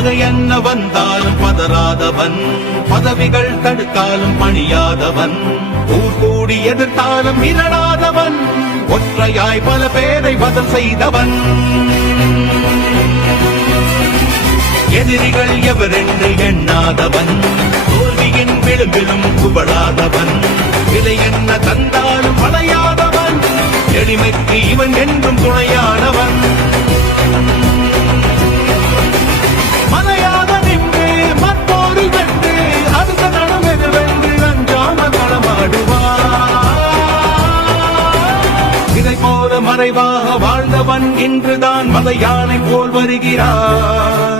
பகை என்ன வந்தாலும் பதறாதவன், பதவிகள் தடுத்தாலும் பணியாதவன், ஊர் கூடி எதிர்த்தாலும் மிரளாதவன், ஒற்றையாய் பல பேரை வதம் செய்தவன். எதிரிகள் எவரென்று எண்ணாதவன், தோல்வியின் விளிம்பிலும் குவளாதவன், விலை என்ன தந்தாலும் வளையாதவன், எளிமைக்கு இவன் என்றும் துணையானவன். மலையாக நின்று மற்றோடு வென்று அடுத்த நடம் எதிர்வென்று அஞ்சாமல் நடமாடுவான். இதை போல மறைவாக வாழ்ந்தவன் இன்றுதான் மத யானை போல் வருகிறான்.